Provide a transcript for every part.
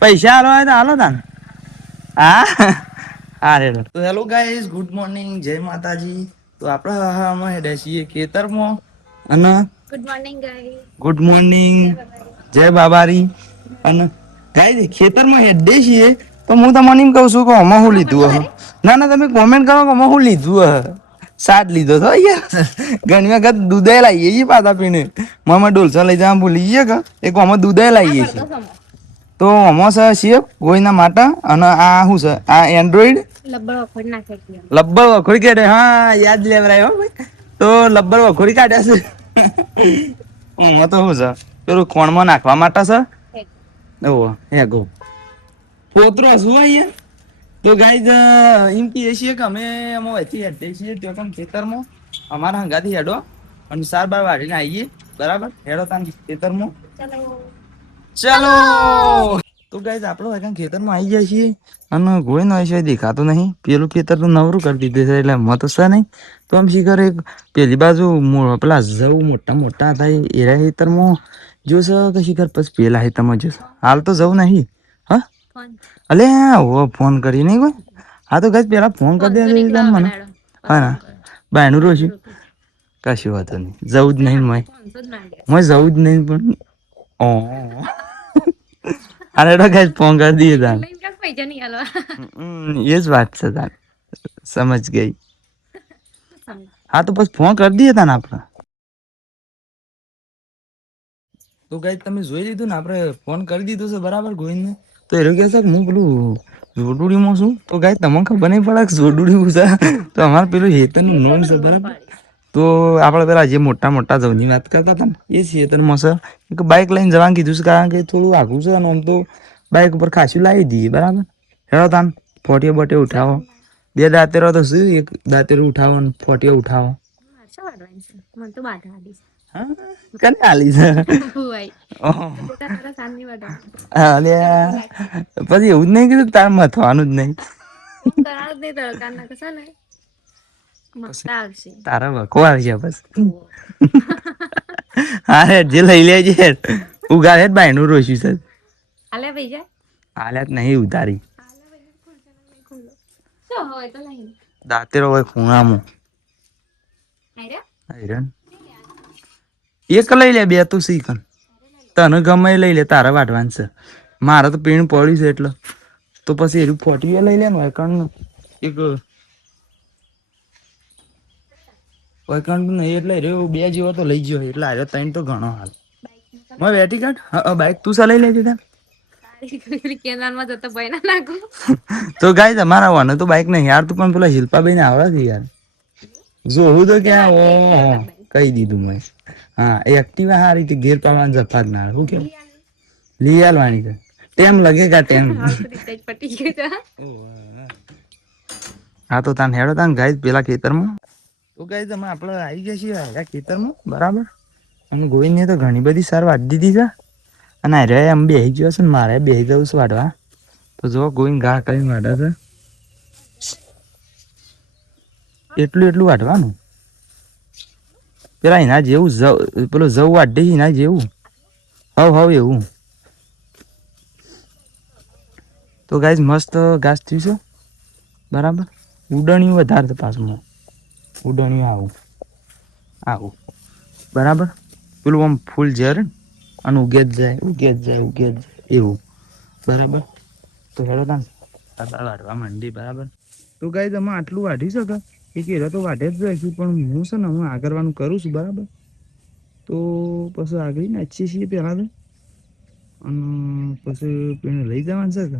પૈસા આલો હોય તો આલો તાન. હા હા રે તો હેલો ગાઈઝ, ગુડ મોર્નિંગ, જય માતાજી. તો આપણે અમે હેડ્યા છીએ ખેતરમાં અને good morning guys, good morning, જય બાબારી. અને ગાઈઝ ખેતરમાં હેડે છીએ તો હું તમને એમ કહું છું કે આમાં હું લીધું હ. ના ના તમે કોમેન્ટ કરો કે આમાં હું લીધું હ. સાદ લીધો તો યાર ઘણી વખત દૂધ લાવીએ છીએ પાછા પીને. મમાં ડોલસા લઈ જવા ભૂલી જઈએ કે એક આમાં દૂધ લાવીએ છીએ. તો આમાં છે કોઈના માટે અને આ શું છે આ એન્ડ્રોઈડ લબ્બર વખોડી કાઢે. હા યાદ લેવરાય હો ભાઈ. તો લબ્બર વખોડી કાઢ્યા છે. તો શું છે પેલું ખોણમાં નાખવા માટે છે. ઓહો હે ગો પોતરો શું અહીંયા. તો ગાઈઝ એમ કહીએ છીએ કે અમે અહીંથી હેડીએ છીએ ત્યાં ખેતરમાં અમારા હંગાથી હેડો અને 4-12 વાગીને આવીએ બરાબર. હેડો તાન ખેતરમાં ચલો. તો ગાઈઝ આપણે ખેતરમાં આવી ગયા છીએ અને કોઈ નો છે દેખાતો નહીં. પેલું ખેતર તો નવરું કરી દીધું છે એટલે મત છે નહીં. તો આમ શીખર એક પેલી બાજુ પેલા જવું મોટા મોટા હતા એરા ખેતરમાં જોશે કે શિખર પછી પેલા ખેતરમાં જોશે. હાલ તો જવું નહીં હા અલે ફોન કરી નહીં કોઈ. હા તો ગાઈઝ પેલા ફોન કરી દે મને હા બાયનું રોશું કશું વાતો નહીં. જવું જ નહીં જવું જ નહીં પણ અરે ગાઈઝ ફોન કરી દઈએ તાન. એ જ વાત છે તાન સમજ ગઈ. હા તો પછી ફોન કરી દઈએ તાન આપણે. તો ગાઈઝ તમે જોઈ લીધું ને આપણે ફોન કરી દીધો છે બરાબર ગોવિંદને. તો એ કહે છે કે હું પેલું જોડુડીમાં છું. તો ગાઈઝ તમને ખબર નહીં પડે કે જોડુડીમાં છે તો અમારે પેલું હેતરનું નોમ છે બરાબર. તો આપણે પેલા જે મોટા મોટા જવની વાત કરતા હતા ને એ જ હેતરમાં છે. એક બાઇક લઈને જવાનું કીધું છે કારણ કે થોડું આઘું છે અને આમ તો બાઇક ઉપર ખાસું લાવી દઈએ બરાબર. હેડો તાન ફોટીઓ બોટીઓ ઉઠાવો. 2 દાંતેરો તો શું એક દાંતેરું ઉઠાવો ને ફોટીઓ ઉઠાવો. હા કને આલી છે પછી એવું જ નહીં કીધું તાર મથવાનું જ નહીં. તારા વખો આવશે બસ. હા જે લઈ લેજે ઉગાડે જ બાયનું રોશું છે. હાલ્યા જ નહીં ઉતારી દાંતેરો હોય ખૂણામાં એક લઈ લે બે તું શીખ તને ગમે લઈ લે તારા વાટવાનું છે. મારે તો પીણ પડ્યું છે એટલે તો પછી એનું ફોટી લઈ લેનું હોય કારણ એક નહીં એટલે રે 2 જેવો તો લઈ ગયો એટલે આરે 3 તો ઘણો હાલ બેટી કાઢ. હા બાઈક તું ચલાવી લેજે તાર. તો ગાઈઝ અમારા વાને તો બાઈક નહીં યાર. તું પણ પેલા શિલ્પાભાઈને આવડે છે યાર. જોવું તો ક્યાં કહી દીધું મેં. હા એક્ટિવા હારી કે ગેર પાડવાનું જફા જ ના શું કે લઈ આલવાની છે. ટેમ લગેગા ટેમ. હા તો તાન હેડો તાન ગાઈઝ પેલા ખેતરમાં. તો ગાઈઝ અમે આપણે આવી ગયા છીએ આ ખેતરમાં બરાબર. અને ગોવિંદને તો ઘણી બધી સાર વાટી દીધી છે અને અરે એમ બેસી ગયો છે ને મારે બેસી જવું છે વાટવા. તો જો ગોવિંદ ઘા કરીને વાટે છે. એટલું વાટવાનું પેલા એના જેવું પેલું જવું વાટે એના જેવું હવ એવું. તો ગાઈઝ મસ્ત ઘાસ થયું છે બરાબર. ઉડણિયું વધારે છે પાછું ઉડણિયું આવું બરાબર. પેલું આમ ફૂલ ઝેર અને ઉગે જ જાય એવું બરાબર. તો હેડો તાન વાઢવા માંડી બરાબર. તો ગાઈઝ અમે આટલું વાઢી શકે એક એરા તો વાઢે જ રહીશું પણ હું છે ને હું આગળવાનું કરું છું બરાબર. તો પછી આગળ નાચીએ છીએ પહેલાં તો અને પછી લઈ જવાનું છે કે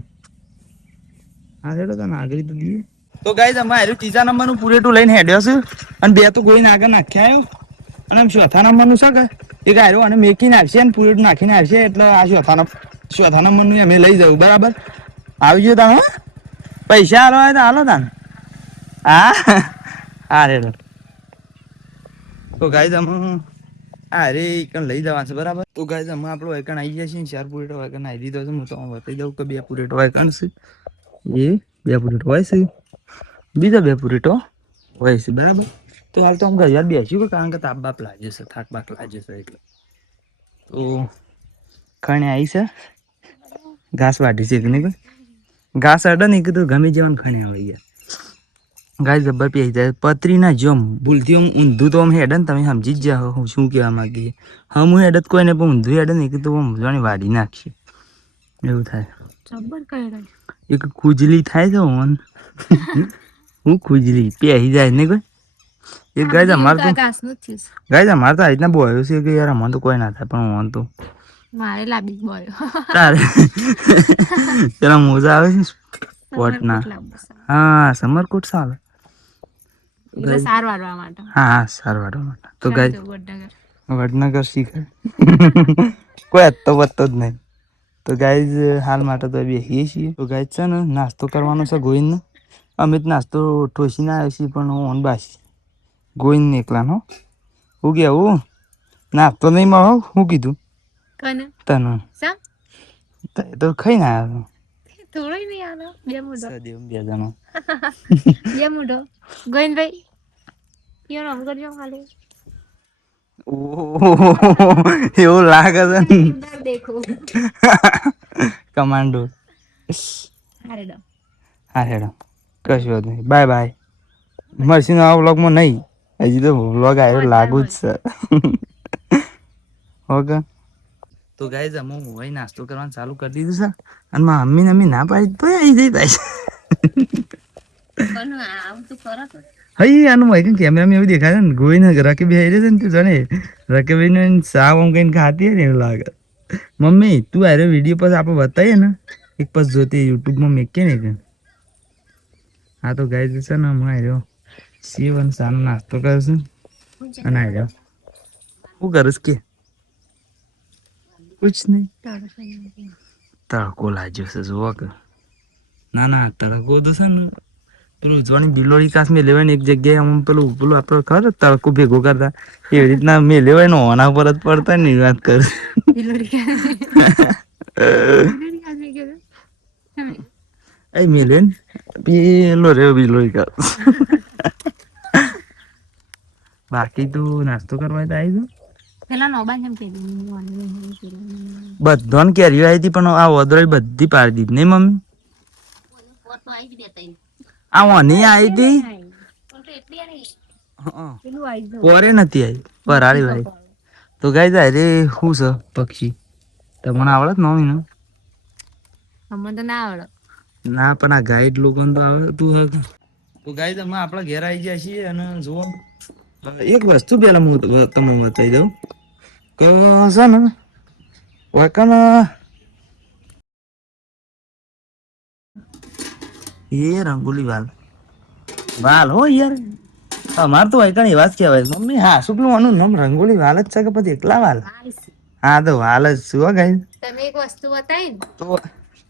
હા હેડો તને આગળ તો દઈએ. તો ગાઈઝ અમે હાર્યું 3જા નંબરનું પૂરેટું લઈને હેડ્યો છે અને 2 તો ગોઈને આગળ નાખ્યા આવ્યો અને આમ 4થા નંબરનું છે કે એક હાર્યો અને મેકીને આવશે ને પૂરેટું નાખીને આવશે એટલે આ 4થા નંબરનું અમે લઈ જવું બરાબર. આવી ગયો તમે પૈસા આલો હોય તો આલો તાન. હા રેડો. તો ગાઈઝ અમે અરે એકણ લઈ જવાનું છે બરાબર. તો ગાઈઝ અમે આપણો એકણ આવી ગયા છીએ 4 પૂરેટો એકણ આવી દીધો છે. હું તો બતાવી દઉં કે 2 પૂરેટો એકણ છે એ 2 પૂરેટો હોય છે બીજા 2 પૂરેટો હોય છે બરાબર. તો હાલ તો અમે ઘર બેસ્યું કારણ કે તાપ બાપ લાગે છે થાક બાક લાગે છે એટલે તો કણે આવી છે ઘાસ વાટી છે કે નહીં ઘાસ અડે ને કીધું ગમે જેવાનું ખાણે આવે યાર ગાય જબ્બર પી જાય પતરી ના જોમ ભૂલથી હું ઊંધું તો આમ હેડે ને તમે સમજી જ જાઓ હું શું કહેવા માંગીએ હા હું હેડત કોઈ ને પણ ઊંધું હેડે ને કીધું આમ જાણી વાડી નાખીએ એવું થાય જબ્બર કહે એક ખુજલી થાય છે ઓન હું ખુજલી પહેરી જાય ને કોઈ એક ગાય અમારે તો ગાય અમારે તો આ રીતના બોયો છે કે યાર અમારે તો કોઈ ના થાય પણ ઓન તો મારે લાબી બોયો તારે પેલા મોજા આવે છે સ્પોટના હા સમરકોટ સાલે સાર વાળવા માટે હા સાર વાળવા માટે તો ગાય વડનગર શીખે કોઈ હતો વધતો જ નહીં તો ગાય હાલ માટે તો બેસીએ છીએ તો ગાય છે ને નાસ્તો કરવાનો છે ગોવિંદને અમે જ નાસ્તો ઠોસીને આવ્યો છીએ પણ હું ઓન બાસી ગોવિંદ એકલાનો હું કેવું નાસ્તો નહીં મળો હું કીધું તને તો ખાઈ ના આવ્યો થોડો નહીં આવ્યો બે મોઢો બે જણો બે મોઢો ગોવિંદભાઈ કેવો નામ કરજો ખાલી એવું લાગે છે દેખો કમાન્ડો હા હેડો કશું જ નહીં બાય બાય મળશે નવા વ્લોગમાં નહીં હજી તો વ્લોગ આવ્યો લાગુ જ છે ઓકે તો ગાઈઝ અમે હું નાસ્તો કરવાનું ચાલુ કરી દીધું છે અને મારા મમ્મીને અમે ના પાડી તો આવી જઈ થાય હઈ આનું હોય કેમેરામાં એવું દેખાય છે ને ગોઈને રકેબી આવી છે ને તું જાણે રકેબીને સાવ આમ કઈને ખાતી ને એવું લાગે મમ્મી તું આરે વિડીયો પછી આપણે બતાવીએ ને એક પછી જોતી યુટ્યુબમાં મેકીએ ને કે હા તો ગાઈઝ છે ને હું આવ્યો સેવ અને સાનો નાસ્તો કરશું અને આવ્યો શું કરીશ કે कुछ नहीं तड़को लाजो से जुआ के ना ना तड़को तो सन પેલું જોવાની બિલોડી કાસ મેં લેવાય ને એક જગ્યાએ આમ પેલું પેલું આપણે ખબર તડકો ભેગો કરતા એવી રીતના મેં લેવાય ને ઓના પર જ પડતા ને વાત કર એ મેલેન પેલો રે બિલોડી કાસ બાકી તું નાસ્તો કરવા તો આવી બધાને કેરી આવી હતી પણ આ ઓદરોઈ બધી પાડી દીધી નહીં મમ્મી આ ઓની આવી હતી પોરે નથી આવી પરાળી ભાઈ તો ગાય જાય રે શું છે પક્ષી તમને આવડત મમ્મી ને અમને તો ના આવડે ના પણ આ ગાઈડ લોકો તો આવડતું હે તો ગાય તમે આપણા ઘેર આવી જાય છીએ અને જુઓ એક વસ્તુ પેલા હું તમને બતાવી દઉં કે છે ને વકન એ રંગોલી વાલ હો યાર અમાર તો વૈકણ એવા જ કહેવાય મમ્મી હા શું પેલું આનું નામ રંગોલી વાલ જ છે કે પછી એકલા વાલ હા તો વાલ જ શું ગાય તમે એક વસ્તુ બતાવી તો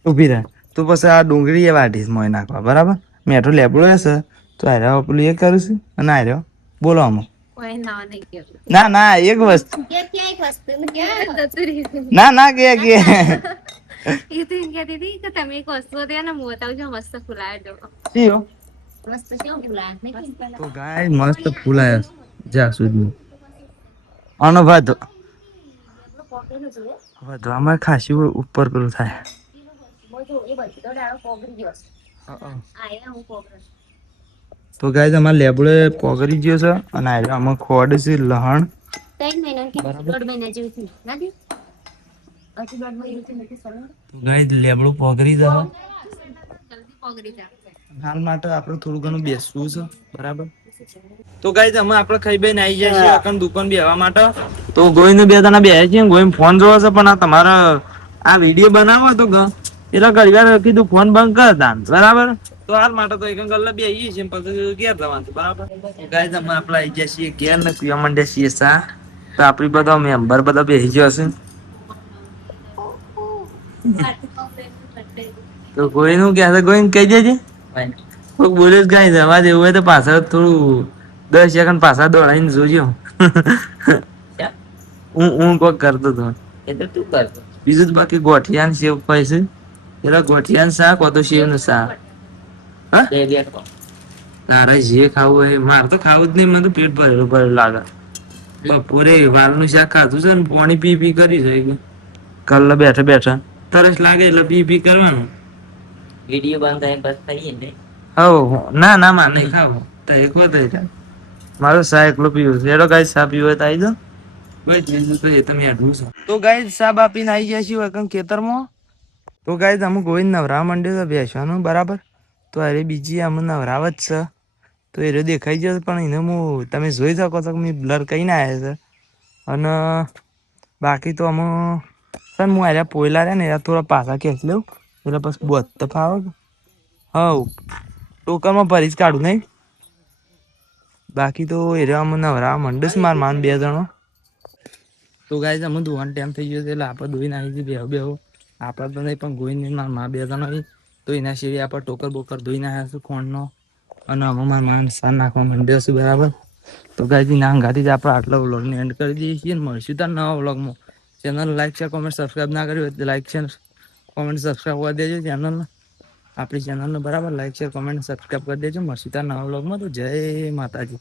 ઉભી રહે તું પછી આ ડુંગળી એ વાટીશ મોય નાખવા બરાબર મેઠો લેબડો હશે તો આર્યો પેલું એ કરું છું અને આર્યો બોલો આમાં ના ના એક વસ્તુ ના ના કે એ તો એમ કહેતી હતી કે તમે એક વસ્તુ હતી ને હું બતાવજો મસ્ત ફૂલાયો જો તો ગાય મસ્ત ફૂલાયો જ્યાં સુધી આનો વાતો અમારે ખાસી ઉપર પેલું થાય તો ગાય અમારે લેબડે પોગરી ગયો છે અને આમાં ખોડ છે લહણ લેબડું પોગરી જશે હાલ માટે આપણે થોડું ઘણું બેસવું છે બરાબર તો ગાય અમે આપણે ખાઈ બેન આવી જાય છે અકન દુકાન બેહવા માટે તો ગોવિંદ બે જણા બેહે છે ગોવિંદ ફોન જોવો છે પણ આ તમારે આ વિડીયો બનાવો તો એટલે ઘણી વાર કીધું ફોન બંધ કર દાન બરાબર તો હાલ માટે તો એક ગલ્લા બે આવીએ છીએ પછી ઘેર જવાનું બરાબર ગાય અમે આપણે આવી જાય છીએ ઘેર ને પીવા માંડ્યા છીએ સા તો આપણી બધા મેમ્બર બધા બેસી ગયો હશે તો કોઈ નું ક્યાં કોઈ કહી દેજે બોલે જ ગાય જવા દેવું હોય તો પાછળ થોડું 10 સેકન્ડ પાછા દોડાઈને જોજો હું કોક કરતો હતો એ તો તું કરતો બીજું જ બાકી ગોઠિયાન સેવ પૈસે પેલા ગોઠિયાન શાક તો સેવ નું શાક હા તારે જે ખાવું હોય મારે તો ખાવું જ નહીં મને તો પેટ ભરેલું ભરેલું લાગે બપોરે વાલનું શાક ખાધું છે ને પાણી પી પી કરી છે કલ્લા બેઠા બેઠા તરસ લાગે એટલે પી પી કરવાનું. વિડીયો બંધ થાય બસ થઈએ ને. હવ ના ના માં નહીં ખાવ તો એક વાર થઈ જાય. મારો સા એકલો પીવું છે એલો ગાઈસ સા પીવો તો આવી દો. બસ બીજું તો એ તમે આટલું છે. તો ગાઈસ સા બા પીને આવી ગયા છીએ વકમ ખેતરમાં. તો ગાઈસ અમુક ગોવિંદ નવરા માંડ્યો છે બેસવાનું બરાબર. તો અરે બીજી અમને નવરાવ જ છે. તો એ દેખાઈ જશે પણ એને હું તમે જોઈ શકો છો કે બ્લર કઈ ના આવ્યા છે. અને બાકી તો અમે સર હું આ પોયલા રહ્યા ને થોડા પાછા ખેંચ લઉં એટલે બસ બહુ તો ફાવ હવ ટોકરમાં ભરી જ કાઢું નઈ. બાકી તો એરિયામાં નવરા મંડસ માર માન 2 જણો. તો ગાઈસ અમે ધોવાનો ટાઈમ થઈ ગયો છે એટલે આપણે ધોઈ નાખી બેહો બેહો. આપડે તો નહીં પણ ગોઈને માર 2 જણા તો એના સિવાય આપણે ટોકર બોકર ધોઈ નાખ્યા ખોણનો. અને અમાર માન સા નાખવા માંડ્યો છે બરાબર. તો ગાઈસ ના હંગાથી જ આપણે આટલા વ્લોગને એન્ડ કરી દઈએ છીએ ને મળશું તાર નવા વ્લોગમાં. Channel like share comment subscribe ના કર્યું હોય તો લાઈક શેર કોમેન્ટ સબસ્ક્રાઈબ કરી દેજો ચેનલ. આપણી ચેનલને બરાબર લાઈક શેર કોમેન્ટ સબસ્ક્રાઈબ કરી દેજો મળશું તાર નવા વ્લોગમાં. તો જય માતાજી.